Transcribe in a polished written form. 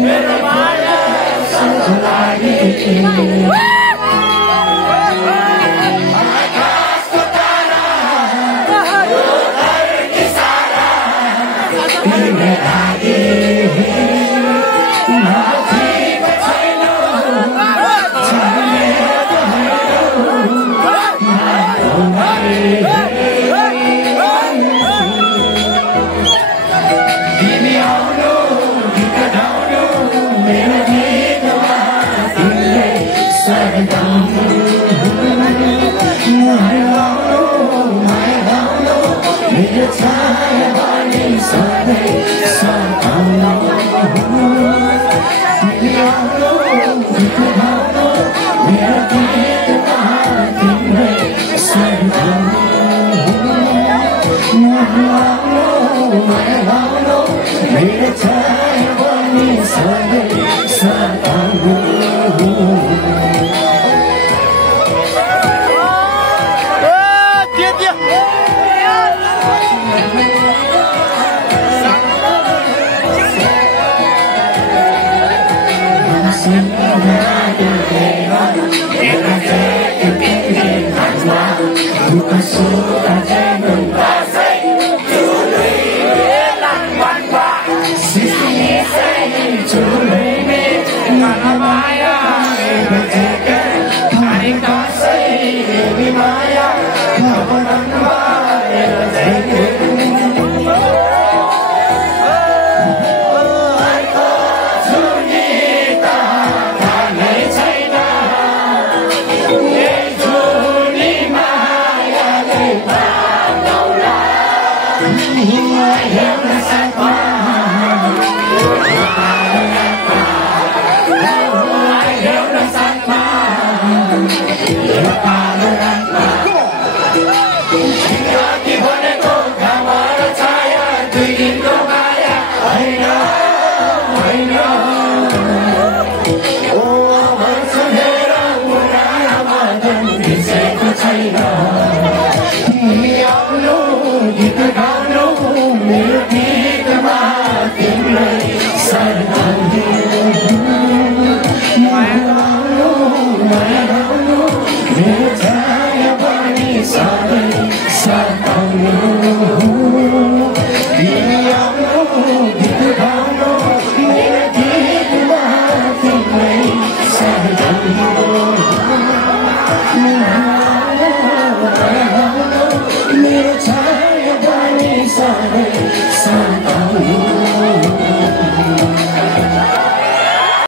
मेरो माया सधैँ लागि आकाशको तारा यो धरती सारा तिमीले लागि नजिक छैन तिमी आउनु गीत गाउनु मेरो गीतमा तिमीले स्वर गाउनु माया गाउनु मेरो छाया बनी सधैँ सताउनु तिमी आउनु गीत गाउनु मेरो गीतमा तिमीले स्वर गाउनु माया गाउनु मेरो छाया बनी सधैँ सताउनु Saya bani sadai satamu